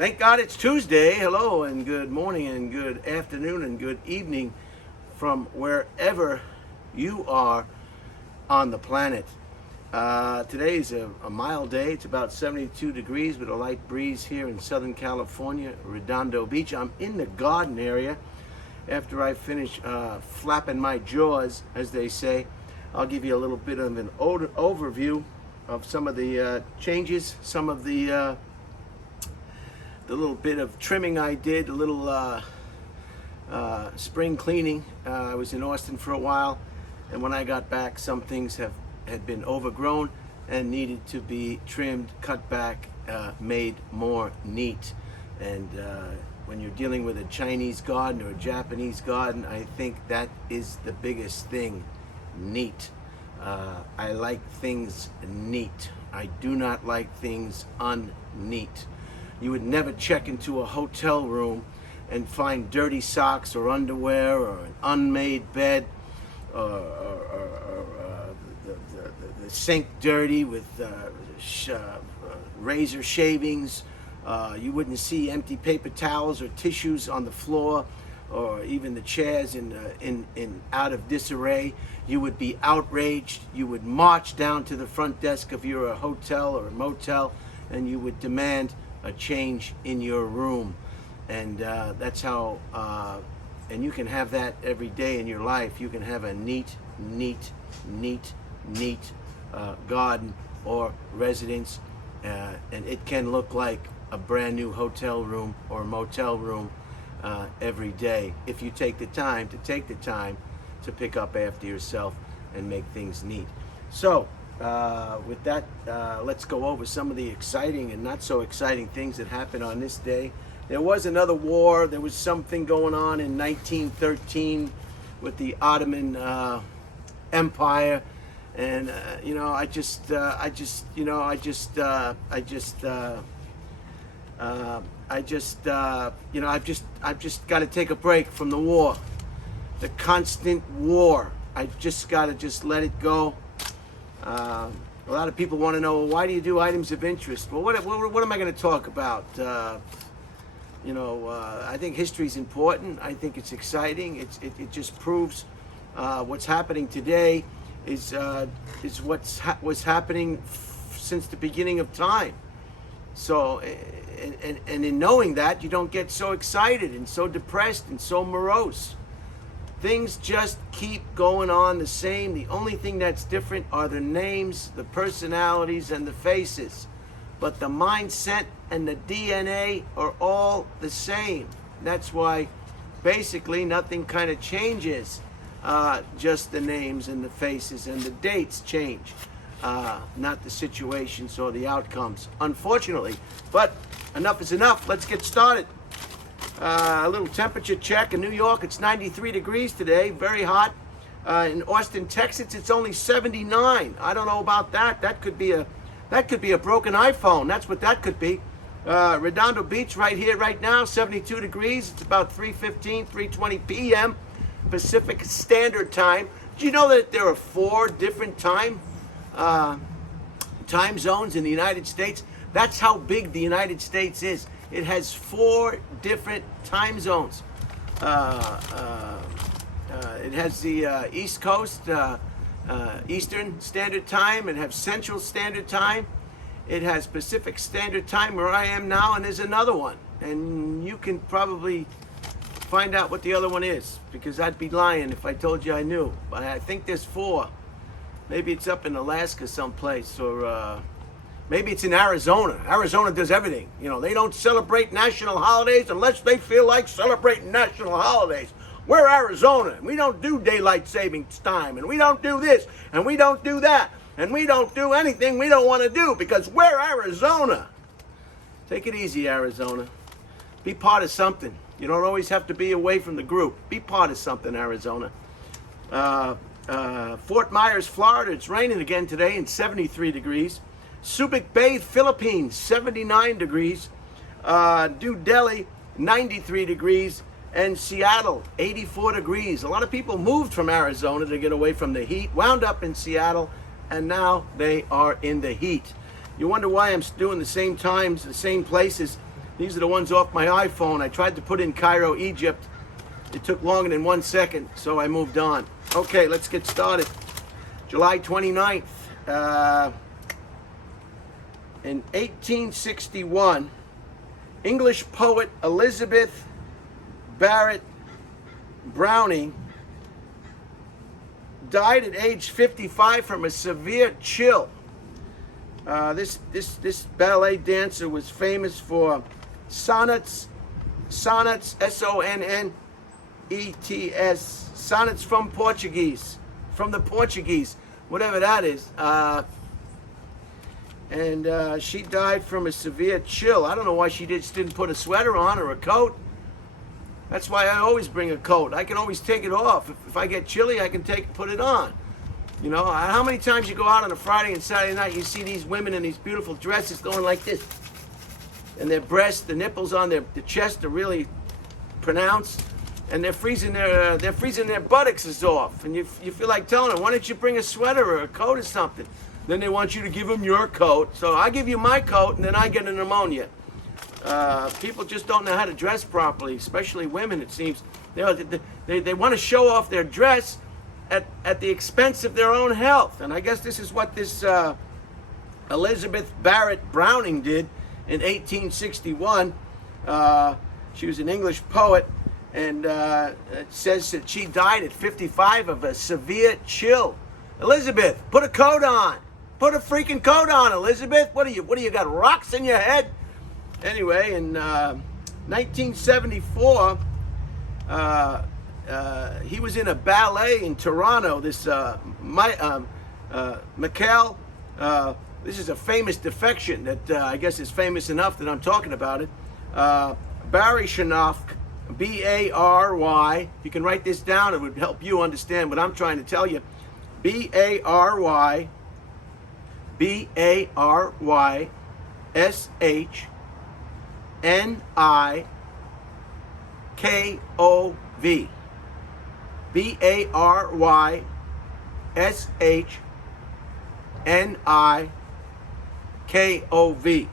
Thank God it's Tuesday. Hello and good morning and good afternoon and good evening from wherever you are on the planet. Today is a mild day. It's about 72 degrees with a light breeze here in Southern California, Redondo Beach. I'm in the garden area. After I finish flapping my jaws, as they say, I'll give you a little bit of an overview of some of the changes, some of the little bit of trimming I did, a little spring cleaning. I was in Austin for a while, and when I got back, some things had been overgrown and needed to be trimmed, cut back, made more neat. And when you're dealing with a Chinese garden or a Japanese garden, I think that is the biggest thing, neat. I like things neat. I do not like things unneat. You would never check into a hotel room and find dirty socks or underwear or an unmade bed or the sink dirty with razor shavings. You wouldn't see empty paper towels or tissues on the floor, or even the chairs in out of disarray. You would be outraged. You would march down to the front desk if you're a hotel or a motel, and you would demand a change in your room. And that's how, and you can have that every day in your life. You can have a neat garden or residence, and it can look like a brand new hotel room or motel room every day if you take the time to pick up after yourself and make things neat. So with that, let's go over some of the exciting and not so exciting things that happened on this day. There was another war. There was something going on in 1913 with the Ottoman Empire, and I've just got to take a break from the war, the constant war. I just got to let it go. A lot of people want to know, well, why do you do items of interest? Well, what am I going to talk about? I think history is important. I think it's exciting. It just proves what's happening today is what's happening since the beginning of time. So, and in knowing that, you don't get so excited and so depressed and so morose. Things just keep going on the same. The only thing that's different are the names, the personalities, and the faces. But the mindset and the DNA are all the same. That's why basically nothing kind of changes. Just the names and the faces and the dates change. Not the situations or the outcomes, unfortunately. But enough is enough. Let's get started. A little temperature check in New York. It's 93 degrees today, very hot. In Austin, Texas, it's only 79. I don't know about that. That could be a broken iPhone. That's what that could be. Redondo Beach right here, right now, 72 degrees. It's about 3:20 p.m. Pacific Standard Time. Do you know that there are 4 different time zones in the United States? That's how big the United States is. It has 4 different time zones. It has the East Coast, Eastern Standard Time. It has Central Standard Time. It has Pacific Standard Time, where I am now, and there's another one. And you can probably find out what the other one is, because I'd be lying if I told you I knew. But I think there's 4. Maybe it's up in Alaska someplace, or maybe it's in Arizona. Arizona does everything. They don't celebrate national holidays unless they feel like celebrating national holidays. We're Arizona, and we don't do daylight savings time, and we don't do this, and we don't do that, and we don't do anything we don't want to do because we're Arizona. Take it easy, Arizona. Be part of something. You don't always have to be away from the group. Be part of something, Arizona. Fort Myers, Florida, it's raining again today and 73 degrees. Subic Bay, Philippines, 79 degrees. New Delhi, 93 degrees. And Seattle, 84 degrees. A lot of people moved from Arizona to get away from the heat, wound up in Seattle, and now they are in the heat. You wonder why I'm doing the same times, the same places. These are the ones off my iPhone. I tried to put in Cairo, Egypt. It took longer than 1 second, so I moved on. Okay, let's get started. July 29th. In 1861, English poet Elizabeth Barrett Browning died at age 55 from a severe chill. This ballet dancer was famous for sonnets, S-O-N-N-E-T-S, sonnets from the Portuguese, whatever that is. And she died from a severe chill. I don't know why she just didn't put a sweater on or a coat. That's why I always bring a coat. I can always take it off. If I get chilly, I can put it on. You know, how many times you go out on a Friday and Saturday night, you see these women in these beautiful dresses going like this, and their breasts, the nipples on the chest are really pronounced, and they're freezing their buttocks off, and you feel like telling them, why don't you bring a sweater or a coat or something? Then they want you to give them your coat. So I give you my coat, and then I get a pneumonia. People just don't know how to dress properly, especially women, it seems. They want to show off their dress at the expense of their own health. And I guess this is what this Elizabeth Barrett Browning did in 1861. She was an English poet, and it says that she died at 55 of a severe chill. Elizabeth, put a coat on. Put a freaking coat on, Elizabeth. What do you got, rocks in your head? Anyway, in 1974, he was in a ballet in Toronto. This Mikhail, this is a famous defection that I guess is famous enough that I'm talking about it. Baryshnikov, B-A-R-Y. If you can write this down, it would help you understand what I'm trying to tell you. B-A-R-Y-S-H-N-I-K-O-V. B-A-R-Y-S-H-N-I-K-O-V.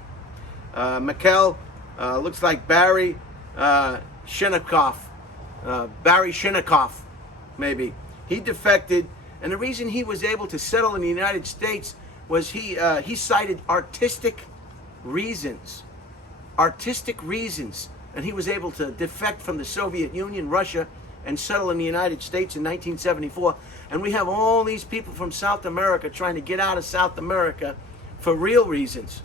Mikhail looks like Barry Baryshnikov, maybe. He defected, and the reason he was able to settle in the United States was he cited artistic reasons, and he was able to defect from the Soviet Union, Russia, and settle in the United States in 1974. And we have all these people from South America trying to get out of South America for real reasons,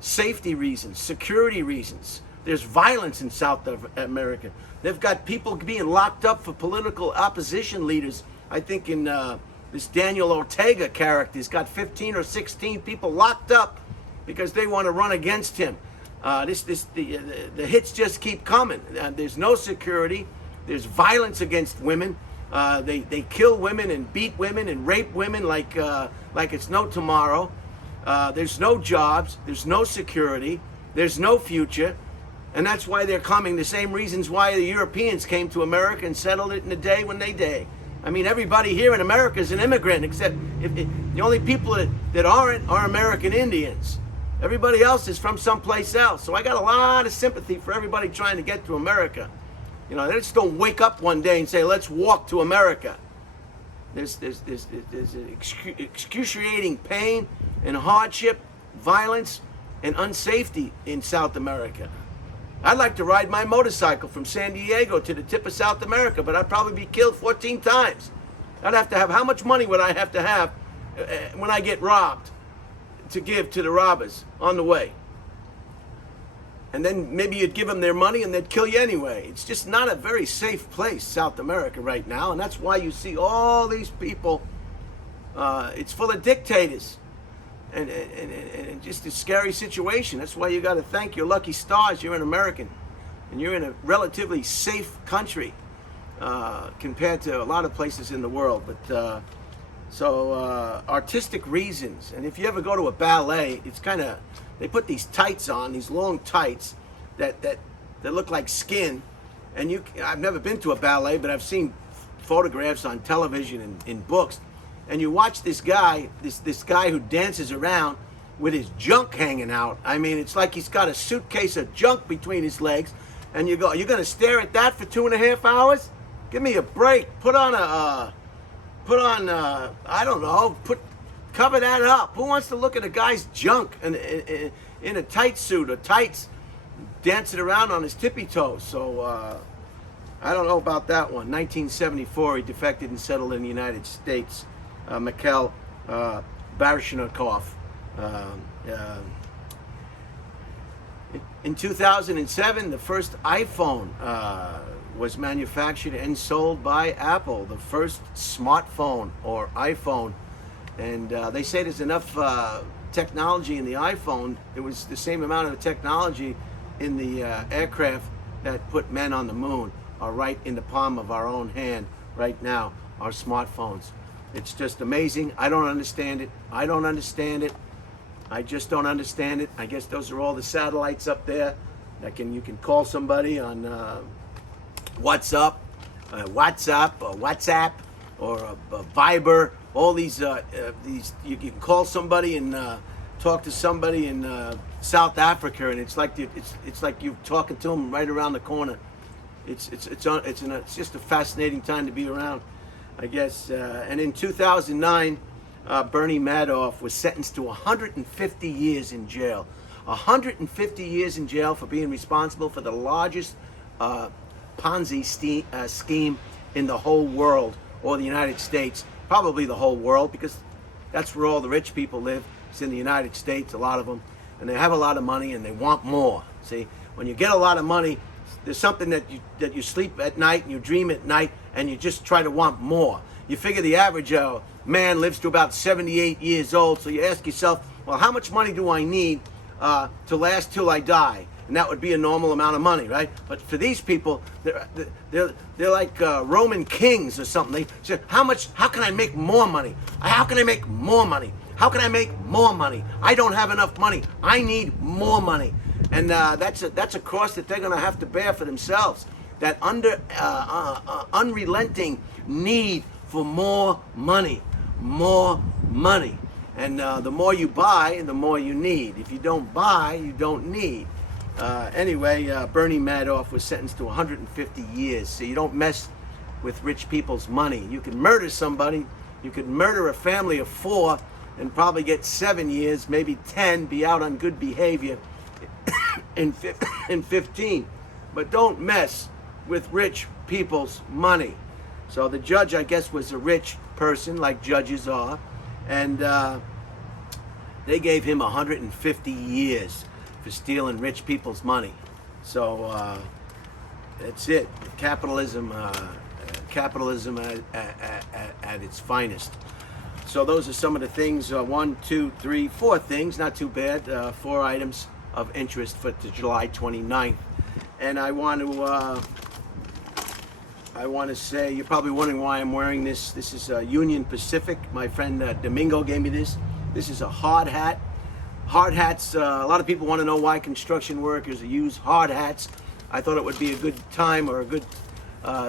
safety reasons, security reasons. There's violence in South America. They've got people being locked up for political opposition leaders. I think in this Daniel Ortega character, he's got 15 or 16 people locked up because they want to run against him. The hits just keep coming. There's no security. There's violence against women. They kill women and beat women and rape women like it's no tomorrow. There's no jobs. There's no security. There's no future. And that's why they're coming. The same reasons why the Europeans came to America and settled it in a day when they did. I mean, everybody here in America is an immigrant, except the only people that aren't are American Indians. Everybody else is from someplace else. So I got a lot of sympathy for everybody trying to get to America. You know, they just don't wake up one day and say, let's walk to America. There's excruciating pain and hardship, violence, and unsafety in South America. I'd like to ride my motorcycle from San Diego to the tip of South America, but I'd probably be killed 14 times. I'd have to have, how much money would I have to have when I get robbed to give to the robbers on the way? And then maybe you'd give them their money and they'd kill you anyway. It's just not a very safe place, South America right now, and that's why you see all these people. It's full of dictators. And just a scary situation. That's why you got to thank your lucky stars you're an American and you're in a relatively safe country compared to a lot of places in the world. But artistic reasons, and if you ever go to a ballet, it's kind of, they put these tights on, these long tights that look like skin. And I've never been to a ballet, but I've seen photographs on television and in books. And you watch this guy, this guy who dances around, with his junk hanging out. I mean, it's like he's got a suitcase of junk between his legs, and you're going to stare at that for 2.5 hours? Give me a break. Put on I don't know, cover that up. Who wants to look at a guy's junk in a tight suit or tights, dancing around on his tippy toes? So I don't know about that one. 1974, he defected and settled in the United States. Mikhail Baryshnikov. In 2007, the first iPhone was manufactured and sold by Apple, the first smartphone or iPhone. And they say there's enough technology in the iPhone. It was the same amount of technology in the aircraft that put men on the moon, are right in the palm of our own hand right now, our smartphones. It's just amazing. I don't understand it. I don't understand it. I just don't understand it. I guess those are all the satellites up there that you can call somebody on WhatsApp, or Viber. All these you can call somebody and talk to somebody in South Africa, and it's like you're talking to them right around the corner. It's just a fascinating time to be around, I guess. And in 2009. Bernie Madoff was sentenced to 150 years in jail. 150 years in jail for being responsible for the largest Ponzi scheme in the whole world, or the United States. Probably the whole world, because that's where all the rich people live. It's in the United States, a lot of them. And they have a lot of money and they want more. See, when you get a lot of money, there's something that you sleep at night and you dream at night and you just try to want more. You figure the average man lives to about 78 years old, so you ask yourself, well, how much money do I need to last till I die? And that would be a normal amount of money, right? But for these people, they're like Roman kings or something. They say, how can I make more money? How can I make more money? How can I make more money? I don't have enough money. I need more money. And that's a cost that they're going to have to bear for themselves. That unrelenting need for more money. And the more you buy, the more you need. If you don't buy, you don't need. Anyway, Bernie Madoff was sentenced to 150 years. So you don't mess with rich people's money. You can murder somebody. You could murder a family of 4 and probably get 7 years, maybe 10, be out on good behavior in 15. But don't mess with rich people's money. So the judge, I guess, was a rich person, like judges are, and they gave him 150 years for stealing rich people's money. So that's it. Capitalism at its finest. So those are some of the things. 1, 2, 3, 4 things. Not too bad. 4 items of interest for July 29th. And I want to say, you're probably wondering why I'm wearing this. This is Union Pacific. My friend Domingo gave me this. This is a hard hat. Hard hats, a lot of people want to know why construction workers use hard hats. I thought it would be a good time or a good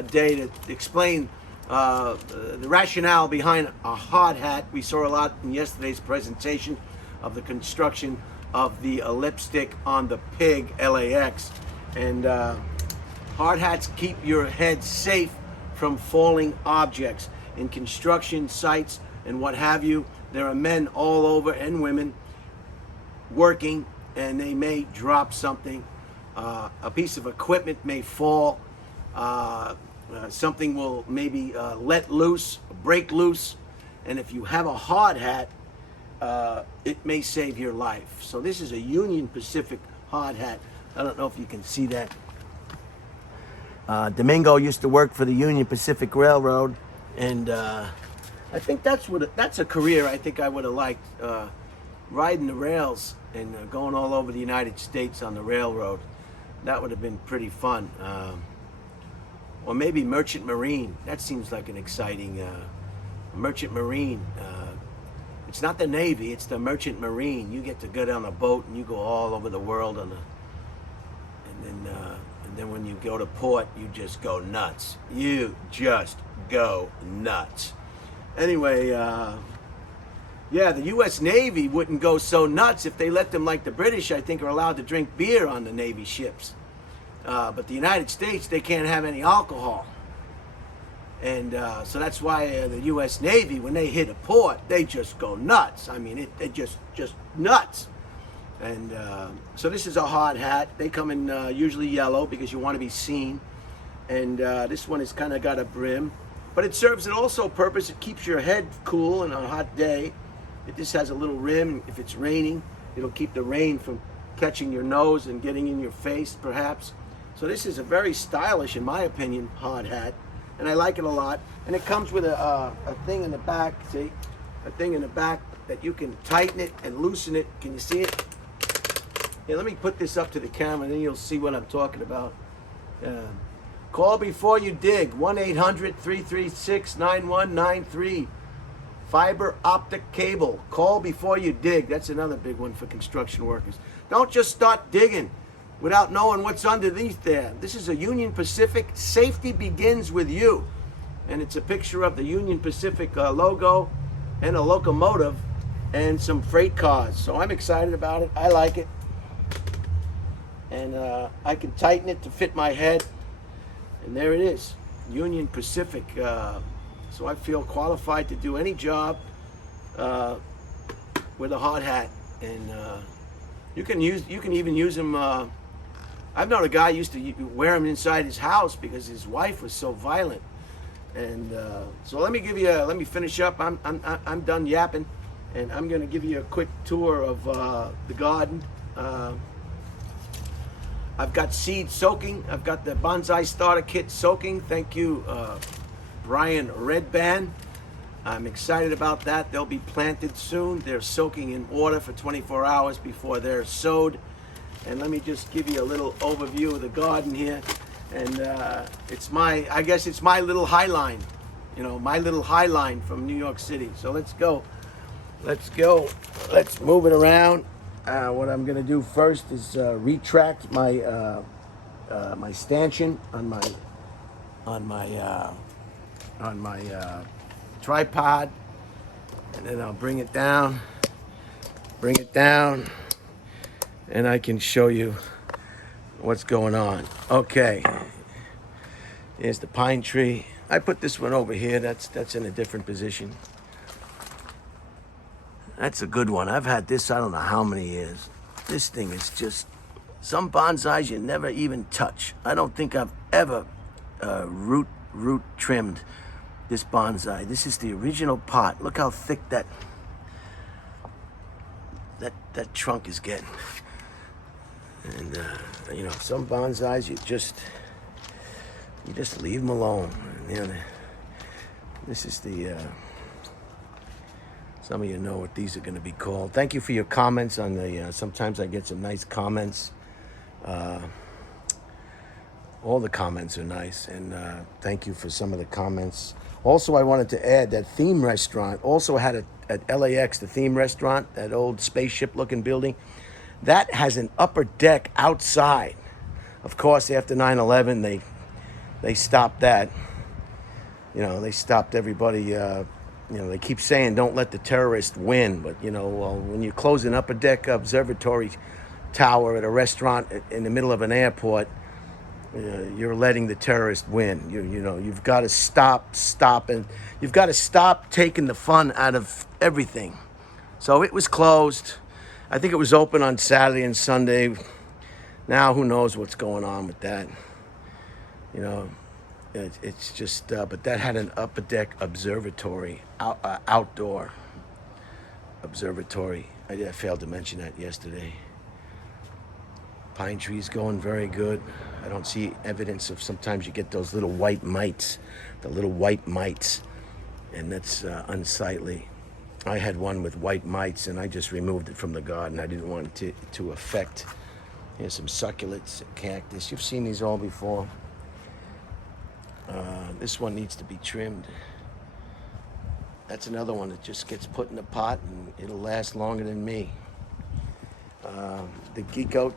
day to explain the rationale behind a hard hat. We saw a lot in yesterday's presentation of the construction of the lipstick on the pig, LAX. And hard hats keep your head safe from falling objects. In construction sites and what have you, there are men all over and women working, and they may drop something. A piece of equipment may fall. Something will maybe let loose, break loose. And if you have a hard hat, it may save your life. So this is a Union Pacific hard hat. I don't know if you can see that. Domingo used to work for the Union Pacific Railroad, and I think that's a career I think I would have liked, riding the rails and going all over the United States on the railroad. That would have been pretty fun. Or maybe Merchant Marine. That seems like an exciting Merchant Marine. It's not the Navy, it's the Merchant Marine. You get to get on a boat and you go all over the world and then when you go to port, you just go nuts. You just go nuts. Anyway, Yeah, the U.S. Navy wouldn't go so nuts if they let them, like the British, I think, are allowed to drink beer on the Navy ships. But the United States, they can't have any alcohol. And so that's why the U.S. Navy, when they hit a port, they just go nuts. I mean, they just nuts. And so this is a hard hat. They come in usually yellow because you want to be seen. And this one has kind of got a brim. But it serves an also purpose. It keeps your head cool on a hot day. It just has a little rim. If it's raining, it'll keep the rain from catching your nose and getting in your face, perhaps. So this is a very stylish, in my opinion, hard hat. And I like it a lot. And it comes with a thing in the back, see? A thing in the back that you can tighten it and loosen it. Can you see it? Here, let me put this up to the camera, and then you'll see what I'm talking about. Call before you dig, 1-800-336-9193. Fiber optic cable. Call before you dig. That's another big one for construction workers. Don't just start digging without knowing what's underneath there. This is a Union Pacific. Safety begins with you. And it's a picture of the Union Pacific logo and a locomotive and some freight cars. So I'm excited about it. I like it. And I can tighten it to fit my head. And there it is, Union Pacific. So I feel qualified to do any job with a hard hat. And you can even use them. I've known a guy used to wear them inside his house because his wife was so violent. And so let me finish up. I'm done yapping, and I'm going to give you a quick tour of the garden. I've got seed soaking. I've got the bonsai starter kit soaking. Thank you, Brian Redband. I'm excited about that. They'll be planted soon. They're soaking in water for 24 hours before they're sowed. And let me just give you a little overview of the garden here. And I guess it's my little high line, my little high line from New York City. So let's go. Let's move it around. What I'm going to do first is retract my my stanchion on my tripod, and then I'll bring it down, and I can show you what's going on. Okay, here's the pine tree. I put this one over here. That's in a different position. That's a good one. I've had this, I don't know how many years. This thing is just, some bonsais you never even touch. I don't think I've ever root trimmed this bonsai. This is the original pot. Look how thick that trunk is getting. And some bonsais you just leave them alone. This is the. Some of you know what these are going to be called. Thank you for your comments on the. Sometimes I get some nice comments. All the comments are nice, and thank you for some of the comments. Also, I wanted to add that Theme Restaurant also had at LAX, the Theme Restaurant, that old spaceship-looking building. That has an upper deck outside. Of course, after 9/11, they stopped that. They stopped everybody. They keep saying don't let the terrorists win, but when you close an upper deck observatory tower at a restaurant in the middle of an airport, you're letting the terrorists win. You've got to stop, and you've got to stop taking the fun out of everything. So it was closed. I think it was open on Saturday and Sunday. Now who knows what's going on with that? It's just, but that had an upper deck observatory, outdoor observatory. I failed to mention that yesterday. Pine trees going very good. I don't see evidence of, sometimes you get those little white mites, and that's unsightly. I had one with white mites, and I just removed it from the garden. I didn't want it to affect. Here's some succulents, cactus. You've seen these all before. This one needs to be trimmed. That's another one that just gets put in a pot and it'll last longer than me. The gecko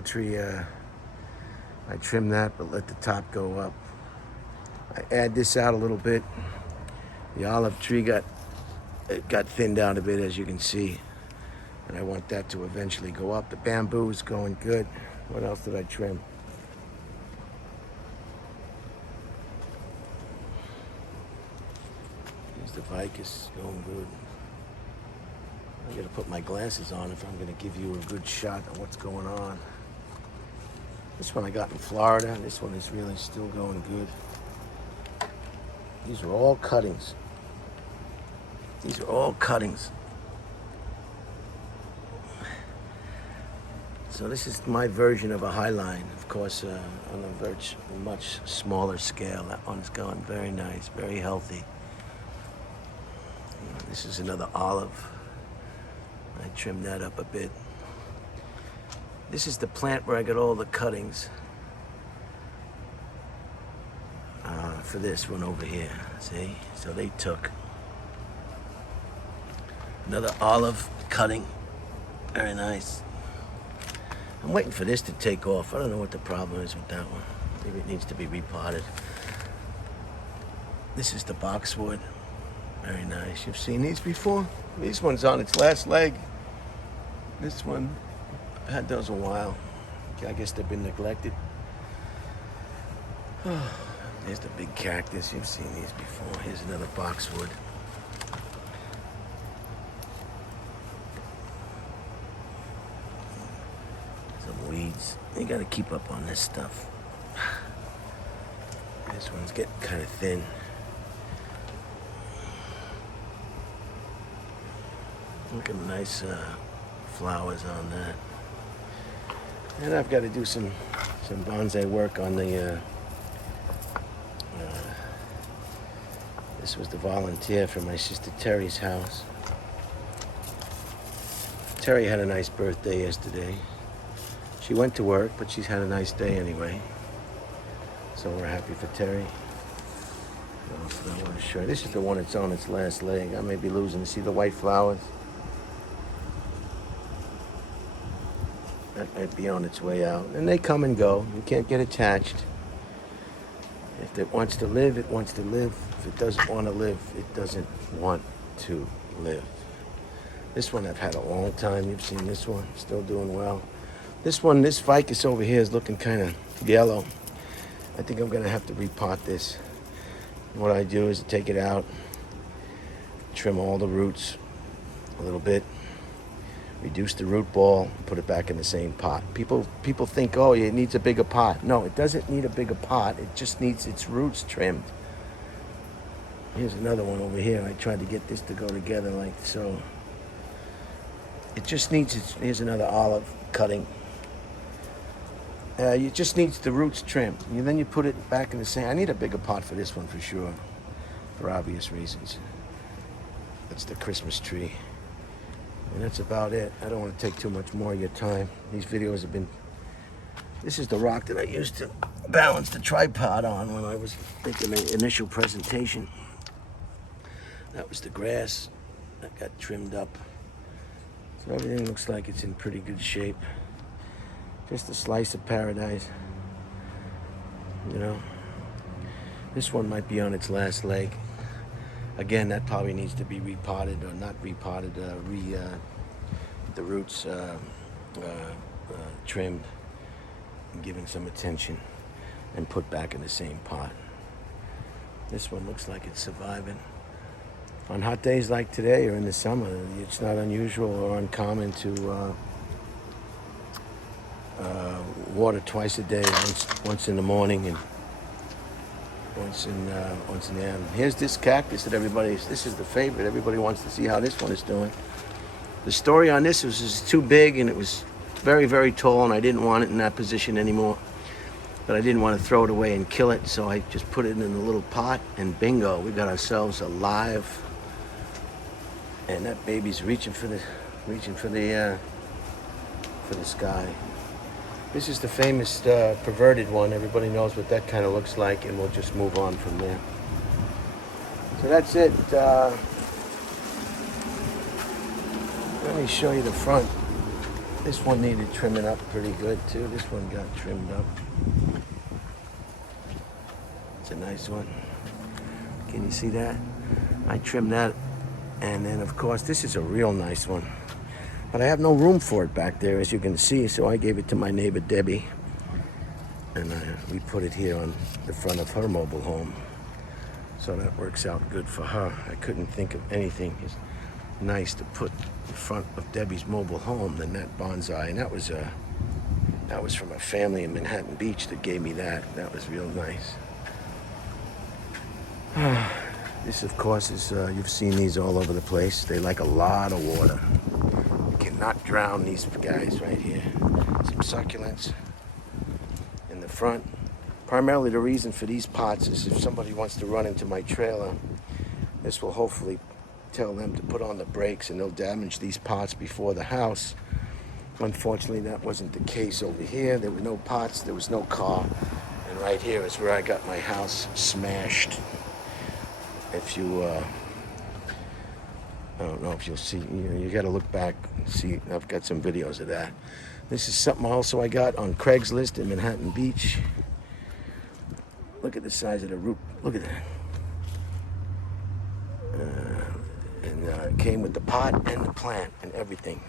tree, I trim that but let the top go up. I add this out a little bit. The olive tree got it got thinned out a bit, as you can see. And I want that to eventually go up. The bamboo is going good. What else did I trim? Here's the vicus going good. I gotta put my glasses on if I'm gonna give you a good shot of what's going on. This one I got in Florida. This one is really still going good. These are all cuttings. These are all cuttings. So this is my version of a highline. Of course, on a much smaller scale. That one's going very nice, very healthy. This is another olive. I trimmed that up a bit. This is the plant where I got all the cuttings for this one over here. See? So they took another olive cutting. Very nice. I'm waiting for this to take off. I don't know what the problem is with that one. Maybe it needs to be repotted. This is the boxwood. Very nice. You've seen these before? This one's on its last leg. This one, I've had those a while. I guess they've been neglected. Oh, there's the big cactus. You've seen these before. Here's another boxwood. Some weeds. You gotta keep up on this stuff. This one's getting kind of thin. Look at the nice flowers on that. And I've got to do some bonsai work on the, this was the volunteer for my sister Terry's house. Terry had a nice birthday yesterday. She went to work, but she's had a nice day anyway. So we're happy for Terry. What else did I want to show you? This is the one that's on its last leg. I may be losing. See the white flowers? That might be on its way out. And they come and go. You can't get attached. If it wants to live, it wants to live. If it doesn't want to live, it doesn't want to live. This one I've had a long time. You've seen this one. Still doing well. This one, this vicus over here is looking kind of yellow. I think I'm going to have to repot this. What I do is take it out, trim all the roots a little bit, reduce the root ball, put it back in the same pot. People think, oh, it needs a bigger pot. No, it doesn't need a bigger pot. It just needs its roots trimmed. Here's another one over here. I tried to get this to go together like so. It just needs here's another olive cutting. It just needs the roots trimmed. And then you put it back in the same. I need a bigger pot for this one for sure, for obvious reasons. That's the Christmas tree. And that's about it. I don't want to take too much more of your time. These videos have been... This is the rock that I used to balance the tripod on when I was making the initial presentation. That was the grass that got trimmed up. So everything looks like it's in pretty good shape. Just a slice of paradise. You know. This one might be on its last leg. Again, that probably needs to be repotted, or not repotted, the roots trimmed and given some attention and put back in the same pot. This one looks like it's surviving. On hot days like today or in the summer, it's not unusual or uncommon to water twice a day, once in the morning and once in the afternoon. Here's this cactus that this is the favorite. Everybody wants to see how this one is doing. The story on this was it's too big and it was very, very tall and I didn't want it in that position anymore. But I didn't want to throw it away and kill it, so I just put it in a little pot and bingo, we got ourselves a live. And that baby's reaching for the sky. This is the famous perverted one. Everybody knows what that kind of looks like, and we'll just move on from there. So that's it. Let me show you the front. This one needed trimming up pretty good too. This one got trimmed up. It's a nice one. Can you see that? I trimmed that And then, of course, this is a real nice one. But I have no room for it back there, as you can see, so I gave it to my neighbor, Debbie. And we put it here on the front of her mobile home. So that works out good for her. I couldn't think of anything as nice to put in front of Debbie's mobile home than that bonsai. And that was from a family in Manhattan Beach that gave me that. That was real nice. This, of course, is, you've seen these all over the place. They like a lot of water. You cannot drown these guys right here. Some succulents in the front. Primarily the reason for these pots is if somebody wants to run into my trailer, this will hopefully tell them to put on the brakes and they'll damage these pots before the house. Unfortunately, that wasn't the case over here. There were no pots, there was no car. And right here is where I got my house smashed. If you, I don't know if you'll see, you got to look back and see. I've got some videos of that. This is something also I got on Craigslist in Manhattan Beach. Look at the size of the root. Look at that. It came with the pot and the plant and everything.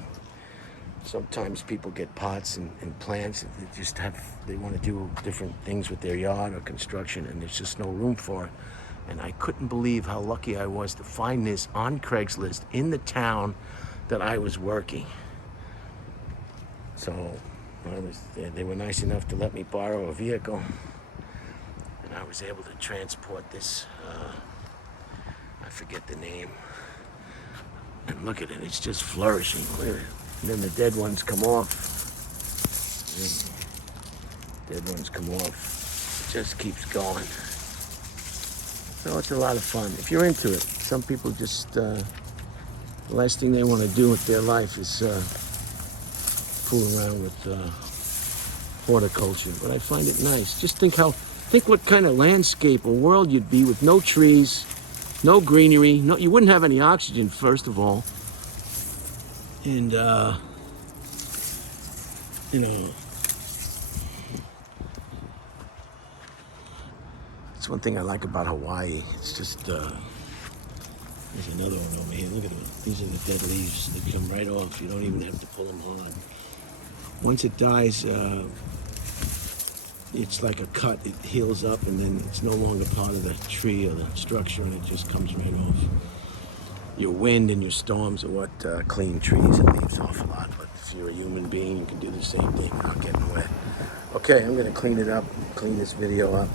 Sometimes people get pots and plants. They want to do different things with their yard or construction, and there's just no room for it. And I couldn't believe how lucky I was to find this on Craigslist in the town that I was working. So they were nice enough to let me borrow a vehicle. And I was able to transport this, I forget the name. And look at it, it's just flourishing. Look at it. And then the dead ones come off. Dead ones come off. It just keeps going. So it's a lot of fun if you're into it. Some people just the last thing they want to do with their life is fool around with horticulture. But I find it nice. Just think what kind of landscape or world you'd be with no trees, no greenery. No, you wouldn't have any oxygen, first of all. And you know, it's one thing I like about Hawaii. It's just, there's another one over here. Look at them. These are the dead leaves. They come right off. You don't even have to pull them hard. Once it dies, it's like a cut. It heals up, and then it's no longer part of the tree or the structure, and it just comes right off. Your wind and your storms are what clean trees and leaves off a lot. But if you're a human being, you can do the same thing without getting wet. Okay, I'm going to clean it up, clean this video up.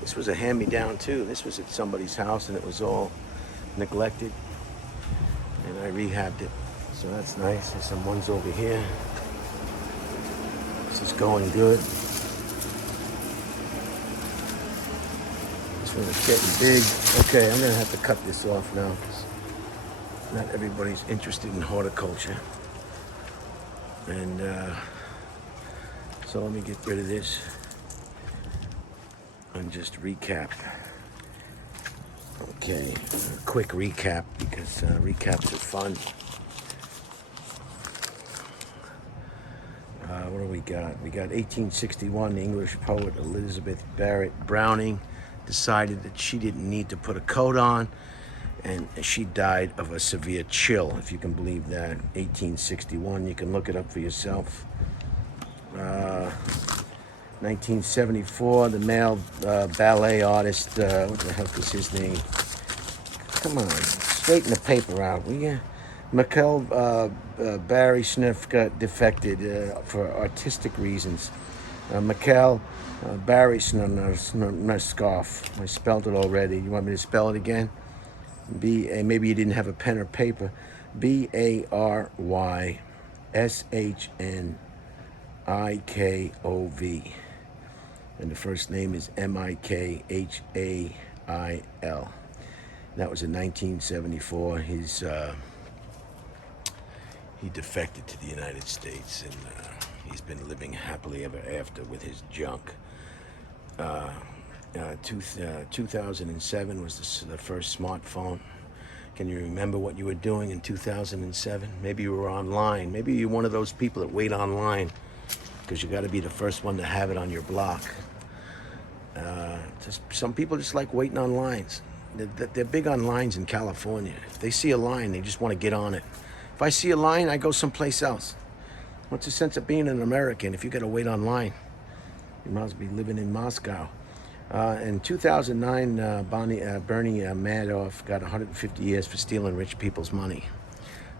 This was a hand-me-down too. This was at somebody's house and it was all neglected. And I rehabbed it. So that's nice. There's some ones over here. This is going good. This one is getting big. Okay, I'm gonna have to cut this off now because not everybody's interested in horticulture. And so let me get rid of this and just recap. Okay, a quick recap because recaps are fun. What do we got? We got 1861, the English poet Elizabeth Barrett Browning decided that she didn't need to put a coat on, and she died of a severe chill, if you can believe that. 1861, you can look it up for yourself. 1974, the male ballet artist, what the heck is his name? Come on, straighten the paper out, will you? Mikhail Baryshnikov defected for artistic reasons. Mikhail Baryshnikov. I spelled it already. You want me to spell it again? Maybe you didn't have a pen or paper. Baryshnikov. And the first name is Mikhail. That was in 1974. He defected to the United States, and he's been living happily ever after with his junk. 2007 was the first smartphone. Can you remember what you were doing in 2007? Maybe you were online. Maybe you're one of those people that wait online because you got to be the first one to have it on your block. Some people just like waiting on lines. they're big on lines in California. If they see a line, they just want to get on it. If I see a line, I go someplace else. What's the sense of being an American if you got to wait online? You might as well be living in Moscow. In 2009, Bernie Madoff got 150 years for stealing rich people's money.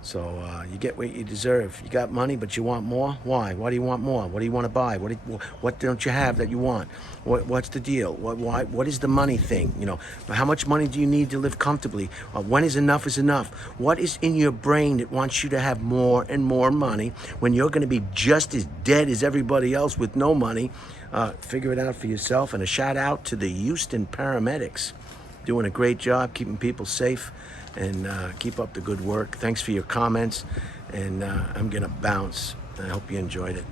So you get what you deserve. You got money, but you want more? Why? Why do you want more? What do you want to buy? What don't you have that you want? What's the deal? What is the money thing? You know, how much money do you need to live comfortably? When is enough? What is in your brain that wants you to have more and more money when you're going to be just as dead as everybody else with no money? Figure it out for yourself. And a shout out to the Houston paramedics, doing a great job keeping people safe. And keep up the good work. Thanks for your comments, and I'm gonna bounce. I hope you enjoyed it.